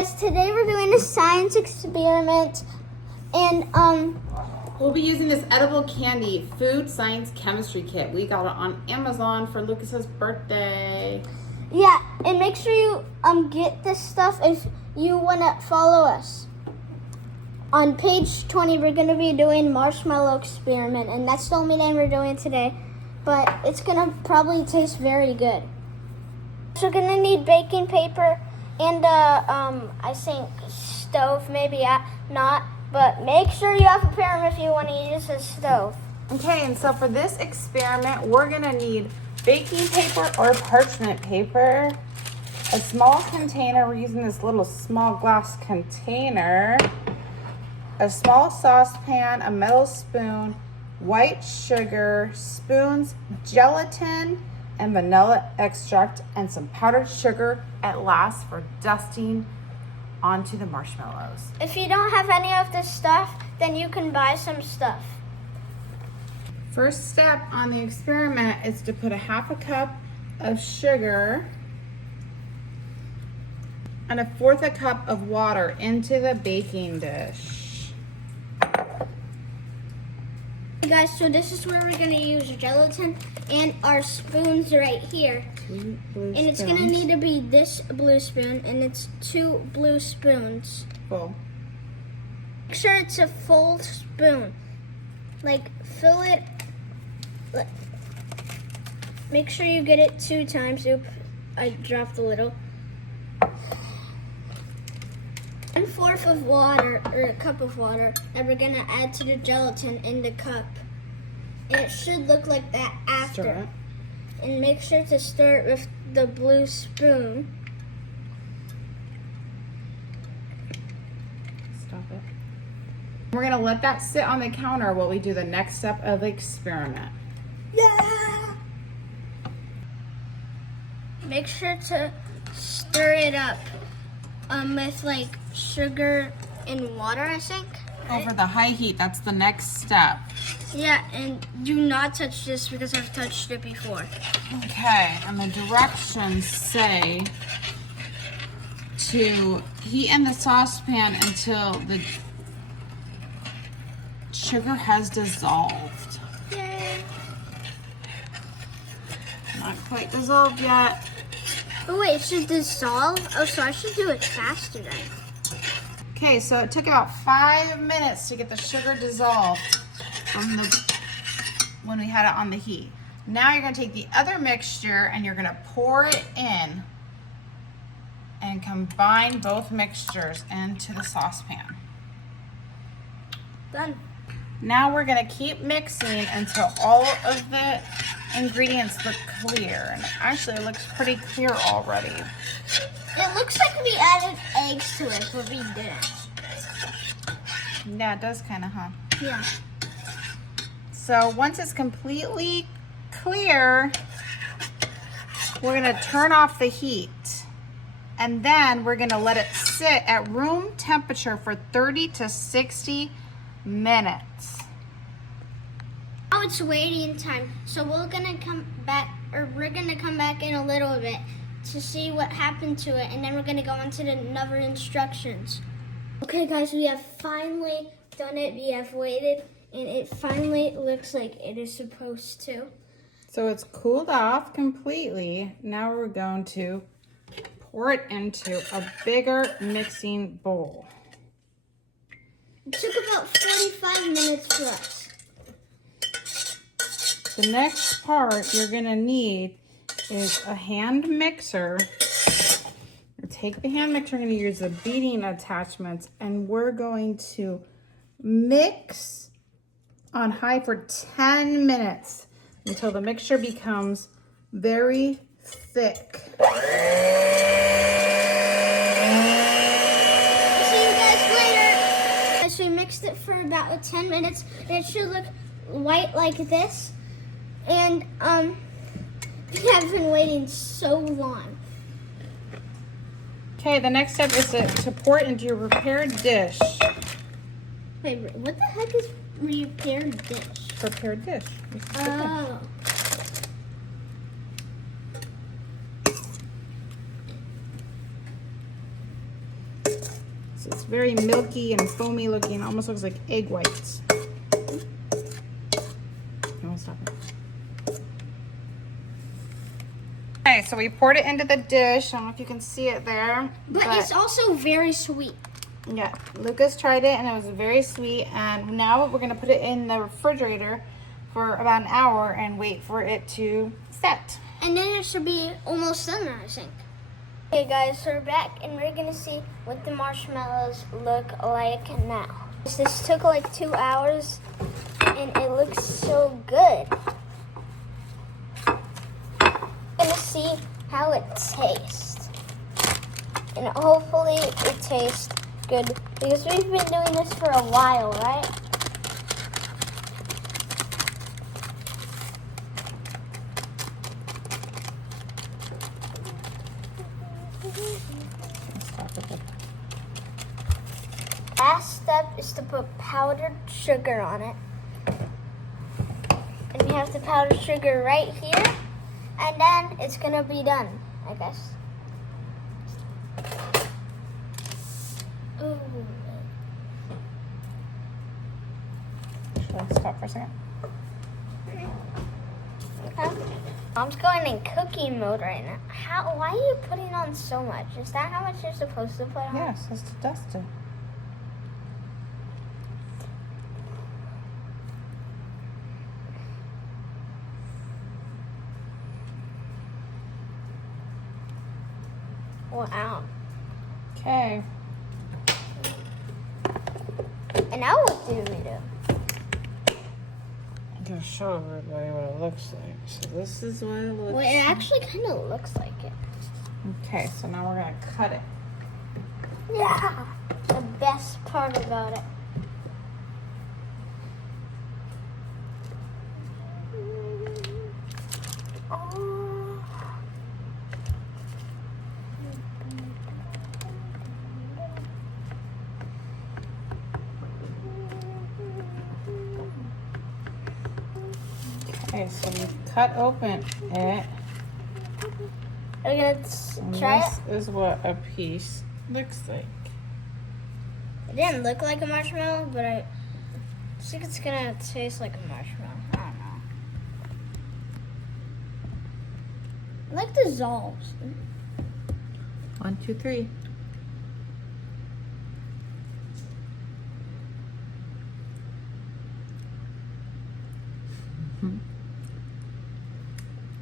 Today we're doing a science experiment, and we'll be using this edible candy food science chemistry kit. We got it on Amazon for Lucas's birthday. yeah, and make sure you get this stuff if you want to follow us. On page 20, we're going to be doing marshmallow experiment, and that's the only name we're doing today, but it's going to probably taste very good. So we're going to need baking paper and I think stove, maybe not, but make sure you have a pair if you want to use a stove. Okay, and so for this experiment, we're gonna need baking paper or parchment paper, a small container, we're using this little small glass container, a small saucepan, a metal spoon, white sugar, spoons, gelatin, and vanilla extract, and some powdered sugar at last for dusting onto the marshmallows. If you don't have any of this stuff, then you can buy some stuff. First step on the experiment is to put a half a cup of sugar and a fourth a cup of water into the baking dish. Hey guys, so this is where we're going to use gelatin and our spoons right here. Blue and it's going to need to be this blue spoon, and it's 2 blue spoons. Full. Make sure it's a full spoon. Like, fill it. Make sure you get it 2 times. Oop, I dropped a little. 1/4 of water, or a cup of water, that we're going to add to the gelatin in the cup. And it should look like that after. Stir it. And make sure to stir it with the blue spoon. Stop it. We're gonna let that sit on the counter while we do the next step of the experiment. Yeah! Make sure to stir it up with like sugar and water, I think. Over the high heat, that's the next step. Yeah, and do not touch this because I've touched it before. Okay, and the directions say to heat in the saucepan until the sugar has dissolved. Yay! Not quite dissolved yet. Oh wait, it should dissolve? Oh, so I should do it faster then. Okay, so it took about 5 minutes to get the sugar dissolved from when we had it on the heat. Now you're gonna take the other mixture and you're gonna pour it in and combine both mixtures into the saucepan. Done. Now we're gonna keep mixing until all of the ingredients look clear. And actually it looks pretty clear already. It looks like we added eggs to it, but we didn't. Yeah, it does kind of, huh? Yeah. So once it's completely clear, we're gonna turn off the heat. And then we're gonna let it sit at room temperature for 30 to 60 minutes. Now it's waiting time, so we're gonna come back in a little bit to see what happened to it, and then we're gonna go on to the other instructions. Okay guys, we have finally done it. We have waited, and it finally looks like it is supposed to. So it's cooled off completely. Now we're going to pour it into a bigger mixing bowl. It took about 45 minutes for us. The next part you're gonna need is a hand mixer. Take the hand mixer, we're gonna use the beating attachments, and we're going to mix on high for 10 minutes until the mixture becomes very thick. See you guys later. So we mixed it for about 10 minutes. It should look white like this. And we have been waiting so long. Okay, the next step is to pour it into your prepared dish. Wait, what the heck is prepared dish? Prepared dish. Oh. So it's very milky and foamy looking. Almost looks like egg whites. No, stop it. Okay, so we poured it into the dish. I don't know if you can see it there. But it's also very sweet. Yeah, Lucas tried it and it was very sweet. And now we're gonna put it in the refrigerator for about an hour and wait for it to set. And then it should be almost done, I think. Okay guys, so we're back and we're gonna see what the marshmallows look like now. This took like 2 hours and it looks so good. We're gonna see how it tastes. And hopefully it tastes good because we've been doing this for a while, right? Last step is to put powdered sugar on it. And we have the powdered sugar right here. And then it's gonna be done, I guess. Ooh. Should I stop for a second? Okay. Mom's going in cooking mode right now. Why are you putting on so much? Is that how much you're supposed to put on? Yes, it's to dust it. Wow. Okay. And now what do we do? I'm gonna show everybody what it looks like. So this is what it looks Well, it actually kind of looks like it. Okay, so now we're gonna cut it. Yeah. The best part about it. Okay, so we cut open it. Are you And gonna try it? this is what a piece looks like. It didn't look like a marshmallow, but I think it's gonna taste like a marshmallow. I don't know. I like dissolves. 1, 2, 3.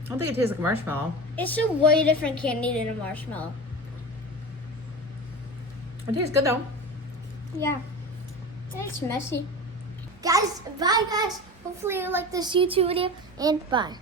I don't think it tastes like a marshmallow. It's a way different candy than a marshmallow. It tastes good though. Yeah. It's messy. Guys, bye guys. Hopefully you like this YouTube video and bye.